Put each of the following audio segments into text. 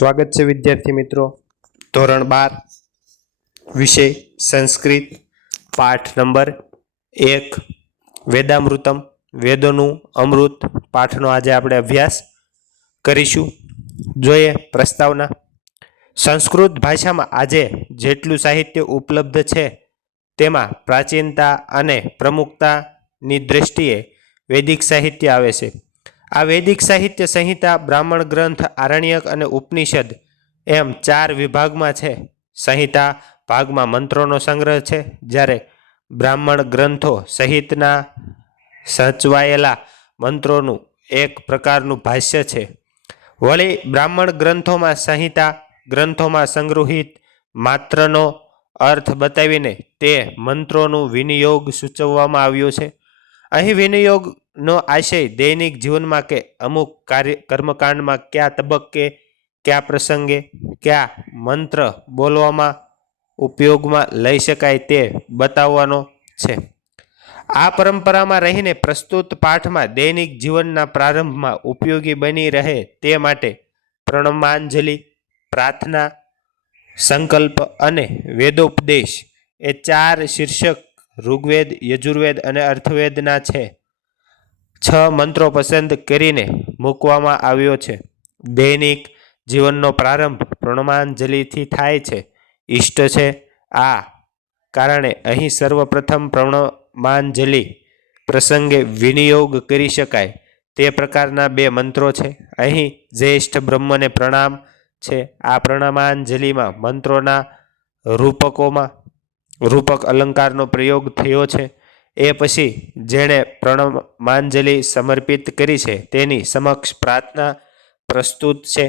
સ્વાગત છે વિદ્યાર્થી મિત્રો. ધોરણ 12 વિષય સંસ્કૃત, પાઠ નંબર 1 વેદામૃતમ, વેદોનું અમૃત પાઠનો આજે આપણે અભ્યાસ કરીશું. જોઈએ પ્રસ્તાવના. સંસ્કૃત ભાષામાં આજે જેટલું સાહિત્ય ઉપલબ્ધ છે તેમાં પ્રાચીનતા અને પ્રમુખતાની દ્રષ્ટિએ વૈદિક સાહિત્ય આવે છે. આ વૈદિક સાહિત્ય સંહિતા, બ્રાહ્મણ ગ્રંથ, આરણ્યક અને ઉપનિષદ એમ 4 વિભાગમાં છે. સંહિતા ભાગમાં મંત્રોનો સંગ્રહ છે, જ્યારે બ્રાહ્મણ ગ્રંથો સહિતના સચવાયેલા મંત્રોનું એક પ્રકારનું ભાષ્ય છે. વળી બ્રાહ્મણ ગ્રંથોમાં સંહિતા ગ્રંથોમાં સંગૃહિત માત્રનો અર્થ બતાવીને તે મંત્રોનું વિનિયોગ સૂચવવામાં આવ્યો છે. અહીં વિનિયોગનો આશય દૈનિક જીવનમાં કે અમુક કર્મકાંડમાં કયા તબક્કે, કયા પ્રસંગે, કયા મંત્ર બોલવામાં ઉપયોગમાં લઈ શકાય તે બતાવવાનો છે. આ પરંપરામાં રહીને પ્રસ્તુત પાઠમાં દૈનિક જીવનના પ્રારંભમાં ઉપયોગી બની રહે તે માટે પ્રણમાંજલિ, પ્રાર્થના, સંકલ્પ અને વેદોપદેશ એ 4 શીર્ષક ઋગ્વેદ, યજુર્વેદ અને અથર્વવેદના છે. 6 મંત્રો પસંદ કરીને મૂકવામાં આવ્યો છે. દૈનિક જીવનનો પ્રારંભ પ્રણમાંજલિથી થાય છે. ઇષ્ટ છે. આ કારણે અહીં સર્વપ્રથમ પ્રણમાંજલિ પ્રસંગે વિનિયોગ કરી શકાય તે પ્રકારના 2 મંત્રો છે. અહીં જ્યેષ્ઠ બ્રહ્મને પ્રણામ છે. આ પ્રણમાંજલિમાં મંત્રોના રૂપક અલંકારનો પ્રયોગ થયો છે. એ પછી જેણે પ્રણમાંજલિ સમર્પિત કરી છે તેની સમક્ષ પ્રાર્થના પ્રસ્તુત છે.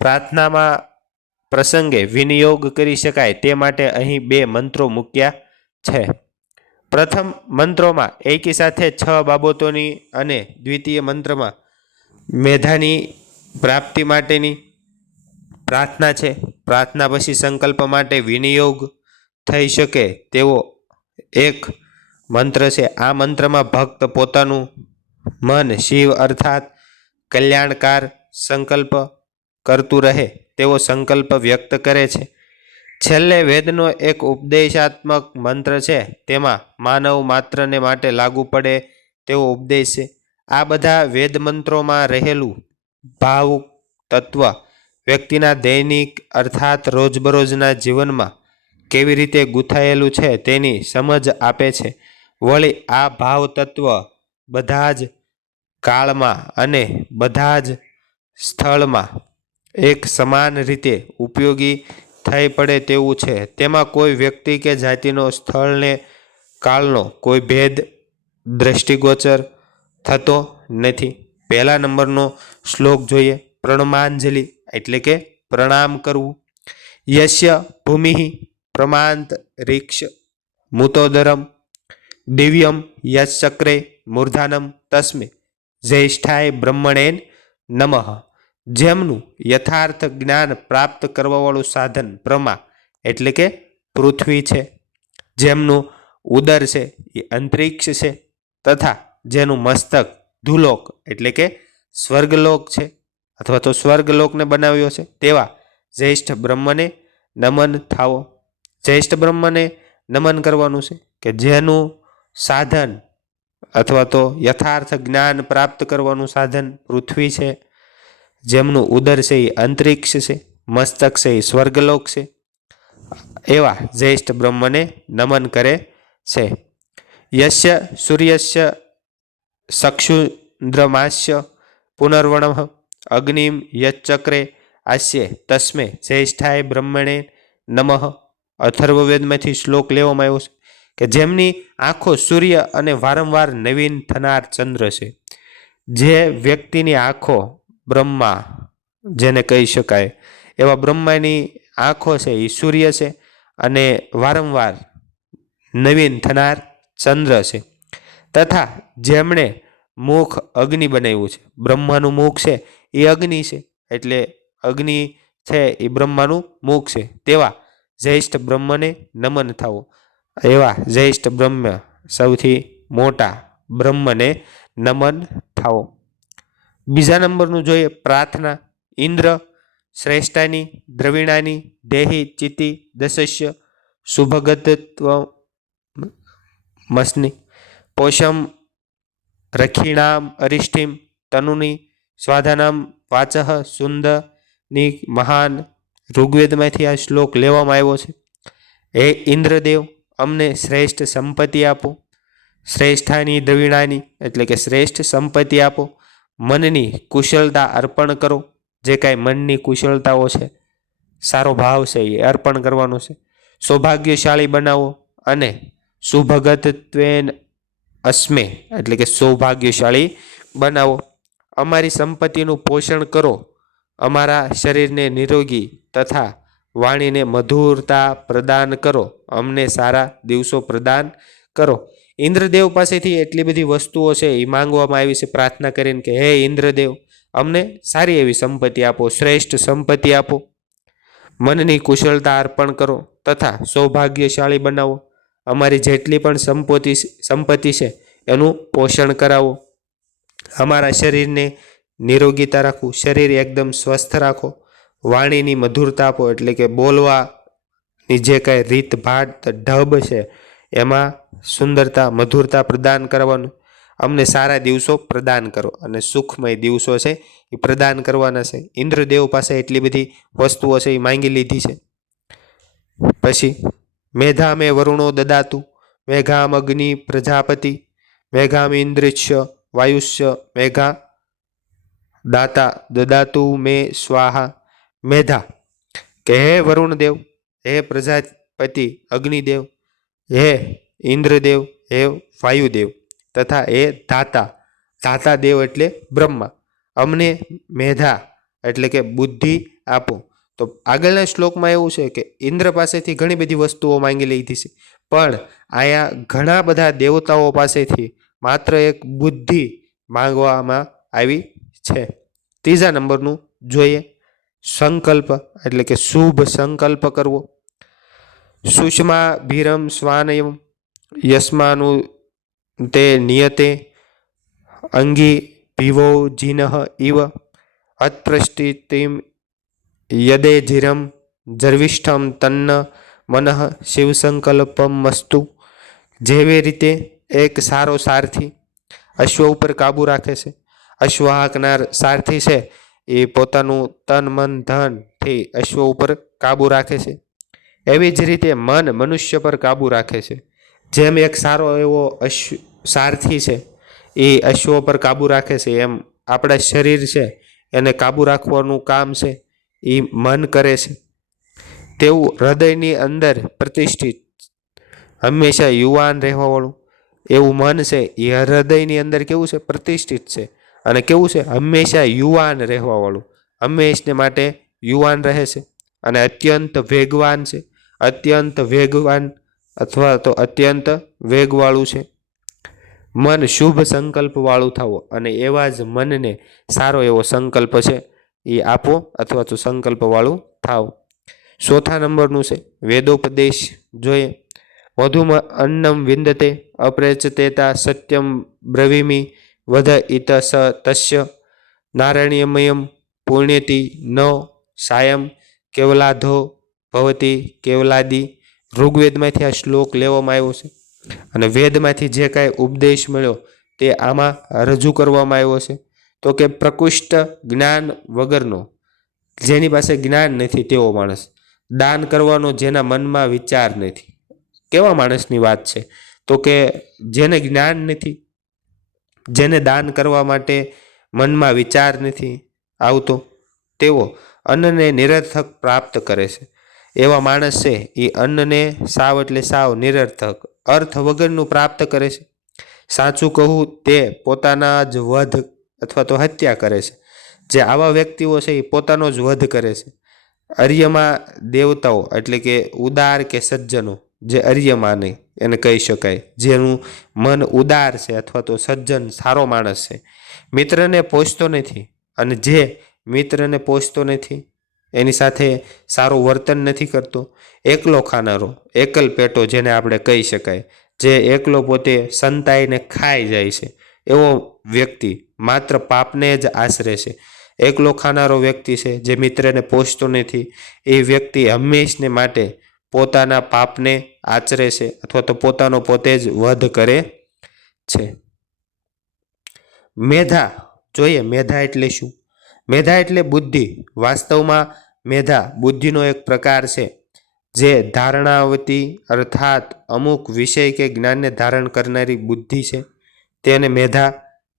પ્રાર્થનામાં પ્રસંગે વિનિયોગ કરી શકાય તે માટે અહીં 2 મંત્રો મૂક્યા છે. પ્રથમ મંત્રોમાં એકી સાથે 6 બાબતોની અને દ્વિતીય મંત્રમાં મેધાની પ્રાપ્તિ માટેની પ્રાર્થના છે. પ્રાર્થના પછી સંકલ્પ માટે વિનિયોગ થઈ શકે તેવો એક મંત્ર છે. આ મંત્રમાં ભક્ત પોતાનું મન શિવ અર્થાત કલ્યાણકાર સંકલ્પ કરતું રહે તેવો સંકલ્પ વ્યક્ત કરે છે. છેલ્લે વેદનો એક ઉપદેશાત્મક મંત્ર છે. તેમાં માનવ માત્રને માટે લાગુ પડે તેવો ઉપદેશ છે. આ બધા વેદ મંત્રોમાં રહેલું ભાવુક તત્વ વ્યક્તિના દૈનિક અર્થાત રોજબરોજના જીવનમાં કેવી રીતે ગૂંથાયેલું છે તેની સમજ આપે છે. વળી આ ભાવ તત્વ બધા જ કાળમાં અને બધા જ સ્થળમાં એક સમાન રીતે ઉપયોગી થઈ પડે તેવું છે. તેમાં કોઈ વ્યક્તિ કે જાતિનો, સ્થળને કાળનો કોઈ ભેદ દ્રષ્ટિગોચર થતો નથી. 1 નંબરનો શ્લોક જોઈએ. પ્રણમાંજલિ એટલે કે પ્રણામ કરવું. યસ્ય ભૂમિ પ્રમાંતરિક્ષ મુતોદરમ દિવ્યમ યશ્ચક્રે મૂર્ધાનમ તસ્મે જ્યેષ્ઠાય બ્રહ્મણેન નમઃ. જેમનું યથાર્થ જ્ઞાન પ્રાપ્ત કરવાવાળું સાધન પ્રમા એટલે કે પૃથ્વી છે, જેમનું ઉદર છે એ અંતરિક્ષ છે, તથા જેનું મસ્તક ધુલોક એટલે કે સ્વર્ગલોક છે અથવા તો સ્વર્ગલોકને બનાવ્યો છે તેવા જ્યેષ્ઠ બ્રહ્મને નમન થાવો. જ્યેષ્ઠ બ્રહ્મને નમન કરવાનું છે કે જેનું સાધન અથવા તો યથાર્થ જ્ઞાન પ્રાપ્ત કરવાનું સાધન પૃથ્વી છે, જેમનું ઉદર છે એ અંતરિક્ષ છે, મસ્તક છે એ સ્વર્ગલોક છે, એવા જ્યેષ્ઠ બ્રહ્મને નમન કરે છે. યસ્ય સૂર્યસ્ય ચક્ષુન્દ્રમાસ્ય પુનર્વણઃ અગ્નિમ યચ્ચક્રે આસ્ય તસ્મે જ્યેષ્ઠાય બ્રહ્મણે નમઃ. અથર્વવેદમાંથી શ્લોક લેવામાં આવ્યો છે કે જેમની આંખો સૂર્ય અને વારંવાર નવીન થનાર ચંદ્ર છે. જે વ્યક્તિની આંખો બ્રહ્મા જેને કહી શકાય એવા બ્રહ્માની આંખો છે એ સૂર્ય છે અને વારંવાર નવીન થનાર ચંદ્ર છે. તથા જેમણે મુખ અગ્નિ બનાવ્યું છે, બ્રહ્માનું મુખ છે એ અગ્નિ છે, એટલે અગ્નિ છે એ બ્રહ્માનું મુખ છે, તેવા જ્યેષ્ઠ બ્રહ્મને નમન થાવો. એવા જ્યેષ્ઠ બ્રહ્મ સૌથી મોટા બ્રહ્મને નમન થાવો. 2 નંબરનું જોઈએ. પ્રાર્થના. ઇન્દ્ર શ્રેષ્ઠાની દ્રવિણાની દેહી ચિતિ દશસ્ય શુભગતત્વ મસની પોષમ રખીણામ અરિષ્ટિમ તનુની સ્વાધાનામ વાચઃ સુંદરની મહાન. ઋગ્વેદમાંથી આ શ્લોક લેવામાં આવ્યો છે. હે ઇન્દ્રદેવ, અમને શ્રેષ્ઠ સંપત્તિ આપો. શ્રેષ્ઠાની દ્રવિણાની એટલે કે શ્રેષ્ઠ સંપત્તિ આપો. મનની કુશળતા અર્પણ કરો. જે કાંઈ મનની કુશળતાઓ છે, સારો ભાવ છે, એ અર્પણ કરવાનો છે. સૌભાગ્યશાળી બનાવો અને શુભગતત્વેન અસ્મે એટલે કે સૌભાગ્યશાળી બનાવો. અમારી સંપત્તિનું પોષણ કરો. અમારા શરીરને નિરોગી તથા વાણીને મધુરતા પ્રદાન કરો. અમને સારા દિવસો પ્રદાન કરો. ઇન્દ્રદેવ પાસેથી એટલી બધી વસ્તુઓ છે એ માંગવામાં આવી છે પ્રાર્થના કરીને કે હે ઇન્દ્રદેવ, અમને સારી એવી સંપત્તિ આપો, શ્રેષ્ઠ સંપત્તિ આપો. મનની કુશળતા અર્પણ કરો તથા સૌભાગ્યશાળી બનાવો. અમારી જેટલી પણ સંપત્તિ છે એનું પોષણ કરાવો. અમારા શરીરને નિરોગીતા રાખવું, શરીર એકદમ સ્વસ્થ રાખો. વાણીની મધુરતા આપો એટલે કે બોલવાની જે કાંઈ રીત ભાત ઢબ છે એમાં સુંદરતા મધુરતા પ્રદાન કરવાનું. અમને સારા દિવસો પ્રદાન કરો અને સુખમય દિવસો છે એ પ્રદાન કરવાના છે. ઇન્દ્રદેવ પાસે એટલી બધી વસ્તુઓ છે એ માંગી લીધી છે. પછી મેધામે વરુણો દદાતુ મેઘામ અગ્નિ પ્રજાપતિ મેઘામ ઇન્દ્રિશ્ય વાયુષ્ય મેઘા દાતા દદાતુ મે સ્વાહા. મેધા કે હે વરુણદેવ, હે પ્રજાપતિ અગ્નિદેવ, હે ઇન્દ્રદેવ, હે વાયુદેવ તથા હે દાતા. દાતા દેવ એટલે બ્રહ્મા. અમને મેધા એટલે કે બુદ્ધિ આપો. તો આગળના શ્લોકમાં એવું છે કે ઇન્દ્ર પાસેથી ઘણી બધી વસ્તુઓ માંગી લીધી છે, પણ અહીંયા ઘણા બધા દેવતાઓ પાસેથી માત્ર એક બુદ્ધિ માંગવામાં આવી છે. ત્રીજા નંબરનું જોઈએ, સંકલ્પ એટલે કે શુભ સંકલ્પ કરવો. સુષ્મા ભીરમ સ્વાનયમ યસ્માનું તે નિયતે અંગી ભીવો જીનઃ ઇવ અત્પ્રષ્ટિતિમ યદે જીરમ જર્વિષ્ઠમ તન્ન મનઃ શિવસંકલ્પમ મસ્તુ. જેવી રીતે એક સારો સારથી અશ્વ ઉપર કાબુ રાખે છે. અશ્વ હાંકનાર સારથી છે એ પોતાનું તન મન ધનથી અશ્વ ઉપર કાબુ રાખે છે. એવી જ રીતે મન મનુષ્ય પર કાબુ રાખે છે. જેમ એક સારો એવો સારથી છે એ અશ્વ પર કાબુ રાખે છે, એમ આપણા શરીર છે એને કાબુ રાખવાનું કામ છે એ મન કરે છે. તેવું હૃદયની અંદર પ્રતિષ્ઠિત હંમેશા યુવાન રહેવાવાળું એવું મન છે એ હૃદયની અંદર કેવું છે? પ્રતિષ્ઠિત છે. અને કેવું છે? હંમેશા યુવાન રહેવાવાળું, હંમેશને માટે યુવાન રહે છે અને અત્યંત વેગવાન છે. અત્યંત વેગવાન અથવા તો અત્યંત વેગવાળું છે. મન શુભ સંકલ્પવાળું થવો અને એવા જ મનને સારો એવો સંકલ્પ છે એ આપો અથવા તો સંકલ્પવાળું થાવ. ચોથા નંબરનું છે વેદોપદેશ જોઈએ. મધુમાં અન્નમ વિંદતે અપ્રેચતેતા સત્યમ બ્રવીમી વધ ઇત સ તસ્ય નારણ્યમયમ પુણ્યતિ ન સાયમ કેવલાધો ભવતી કેવલાદી. ઋગ્વેદમાંથી આ શ્લોક લેવામાં આવ્યો છે અને વેદમાંથી જે કાંઈ ઉપદેશ મળ્યો તે આમાં રજૂ કરવામાં આવ્યો છે. તો કે પ્રકૃષ્ટ જ્ઞાન વગરનો, જેની પાસે જ્ઞાન નથી તેવો માણસ, દાન કરવાનો જેના મનમાં વિચાર નથી. કેવા માણસની વાત છે? તો કે જેને જ્ઞાન નથી, જેને દાન કરવા માટે મનમાં વિચાર નથી આવતો, તેવો અન્નને નિરર્થક પ્રાપ્ત કરે છે. એવા માણસ છે એ અન્નને સાવ એટલે સાવ નિરર્થક અર્થ વગરનું પ્રાપ્ત કરે છે. સાચું કહું તે પોતાના જ વધ અથવા તો હત્યા કરે છે. જે આવા વ્યક્તિઓ છે એ પોતાનો જ વધ કરે છે. અર્યમાં દેવતાઓ એટલે કે ઉદાર કે સજ્જનો, જે અર્યમાં નહીં એને કહી શકાય, જેનું મન ઉદાર છે અથવા તો સજ્જન સારો માણસ છે, મિત્રને પોષતો નથી અને જે મિત્રને પોષતો નથી એની સાથે સારું વર્તન નથી કરતો, એકલો ખાનારો, એકલ પેટો જેને આપણે કહી શકાય, જે એકલો પોતે સંતાઈને ખાઈ જાય છે, એવો વ્યક્તિ માત્ર પાપને જ આશરે છે. એકલો ખાનારો વ્યક્તિ છે, જે મિત્રને પોષતો નથી, એ વ્યક્તિ હંમેશને માટે પોતાના પાપને આચરે છે અથવા તો પોતાનો પોતે જ વધ કરે છે. મેધા જોઈએ. મેધા એટલે શું? મેધા એટલે બુદ્ધિ. વાસ્તવમાં મેધા બુદ્ધિનો એક પ્રકાર છે, જે ધારણાવતી અર્થાત અમુક વિષય કે જ્ઞાનને ધારણ કરનારી બુદ્ધિ છે, તેને મેધા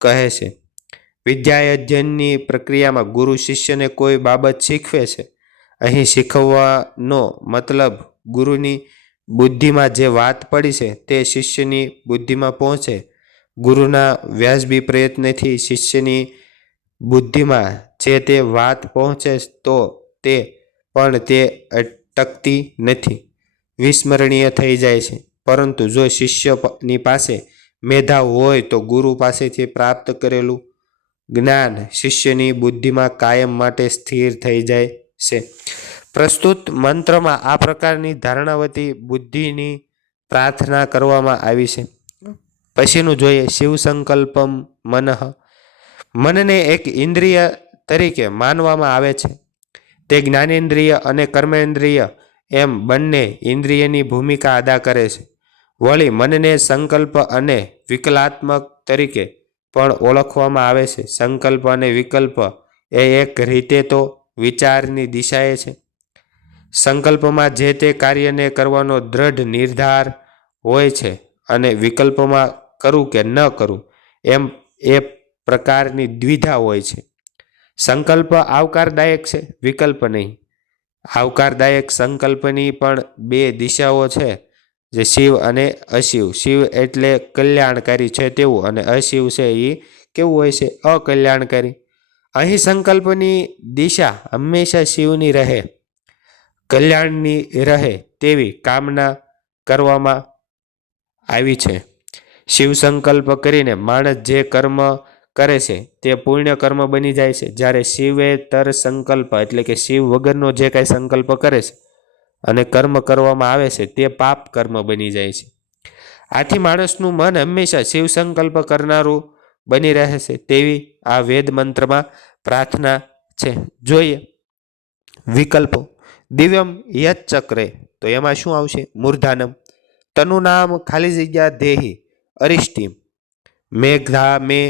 કહે છે. વિદ્યા અધ્યયનની પ્રક્રિયામાં ગુરુ શિષ્યને કોઈ બાબત શીખવે છે. અહીં શીખવવાનો મતલબ ગુરુની બુદ્ધિમાં જે વાત પડી છે તે શિષ્યની બુદ્ધિમાં પહોંચે. ગુરુના વ્યાજબી પ્રયત્નથી શિષ્યની બુદ્ધિમાં જે તે વાત પહોંચે તો તે પણ તે અટકતી નથી, વિસ્મરણીય થઈ જાય છે. પરંતુ જો શિષ્યની પાસે મેધા હોય તો ગુરુ પાસેથી પ્રાપ્ત કરેલું જ્ઞાન શિષ્યની બુદ્ધિમાં કાયમ માટે સ્થિર થઈ જાય છે. પ્રસ્તુત મંત્રમાં આ પ્રકારની ધારણાવતી બુદ્ધિની પ્રાર્થના કરવામાં આવી છે. પછીનું જોઈએ. શિવ સંકલ્પમ મનઃ. મનને એક ઇન્દ્રિય તરીકે માનવામાં આવે છે. તે જ્ઞાનેન્દ્રિય અને કર્મેન્દ્રિય એમ બંને ઇન્દ્રિયની ભૂમિકા અદા કરે છે. વળી મનને સંકલ્પ અને વિકલ્પાત્મક તરીકે પણ ઓળખવામાં આવે છે. સંકલ્પ અને વિકલ્પ એ એક રીતે તો વિચારની દિશાએ છે. સંકલ્પમાં જે તે કાર્યને કરવાનો દ્રઢ નિર્ધાર હોય છે અને વિકલ્પમાં કરું કે ન કરું એમ એ પ્રકારની દ્વિધા હોય છે. સંકલ્પ આવકારદાયક છે, વિકલ્પ નહીં. આવકારદાયક સંકલ્પની પણ બે દિશાઓ છે, જે શિવ અને અશિવ. શિવ એટલે કલ્યાણકારી છે તેવું, અને અશિવ છે એ કેવું હોય છે? અકલ્યાણકારી. અહીં સંકલ્પની દિશા હંમેશા શિવની રહે, કલ્યાણની રહે તેવી કામના કરવામાં આવી છે. શિવ સંકલ્પ કરીને માણસ જે કર્મ કરે છે તે પુણ્ય કર્મ બની જાય છે, જ્યારે શિવેતર સંકલ્પ એટલે કે શિવ વગરનો જે કાંઈ સંકલ્પ કરે છે અને કર્મ કરવામાં આવે છે તે પાપ કર્મ બની જાય છે. આથી માણસનું મન હંમેશા શિવ સંકલ્પ કરનારું બની રહે છે તેવી આ વેદ મંત્રમાં પ્રાર્થના છે. જોઈએ વિકલ્પો. દિવ્યમ યત ચક્રે, તો એમાં શું આવશે? મૂર્ધાનમ. તનું નામ ખાલી જગ્યા દેહી અરિષ્ટિમ. મેઘા મે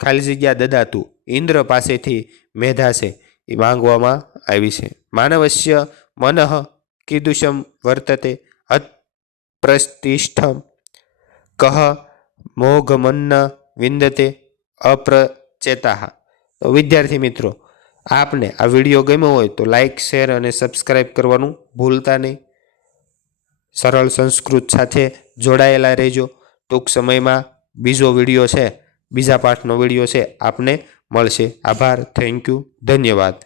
ખાલી જગ્યા દદાતું. ઇન્દ્ર પાસેથી મેધા છે એ માંગવામાં આવી છે. માનવસ્ય મનઃ કીદૃશમ વર્તતે હત પ્રતિષ્ઠમ કહ મોઘમન્ન વિંદતે અપ્રચેતા. તો વિદ્યાર્થી મિત્રો, આપને આ વિડીયો ગમ્યો હોય તો લાઇક, શેર અને સબસ્ક્રાઈબ કરવાનું ભૂલતા નહીં. સરળ સંસ્કૃત સાથે જોડાયેલા રહેજો. ટૂંક સમયમાં બીજો વિડીયો છે, બીજા પાઠનો વિડીયો છે, આપને મળશે. આભાર. Thank you. ધન્યવાદ.